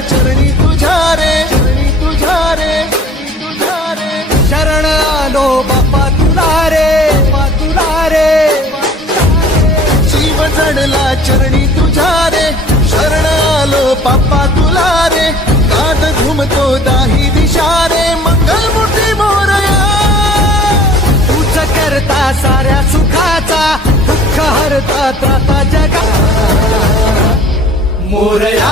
चरणी तुझ्या रे, चरणी तुझ्या रे, तुझ्या रे. शरण आलो बाप्पा तुला रे, बाप्पा तुला रे. जीव जडला चरणी तुझ्या रे, शरण आलो बाप्पा तुला रे. कात घुमतो दाही दिशा रे, मंगलमूर्ती मोरया. तूच करता साऱ्या सुखाचा, दुःख हरता त्राता जगा. मोरया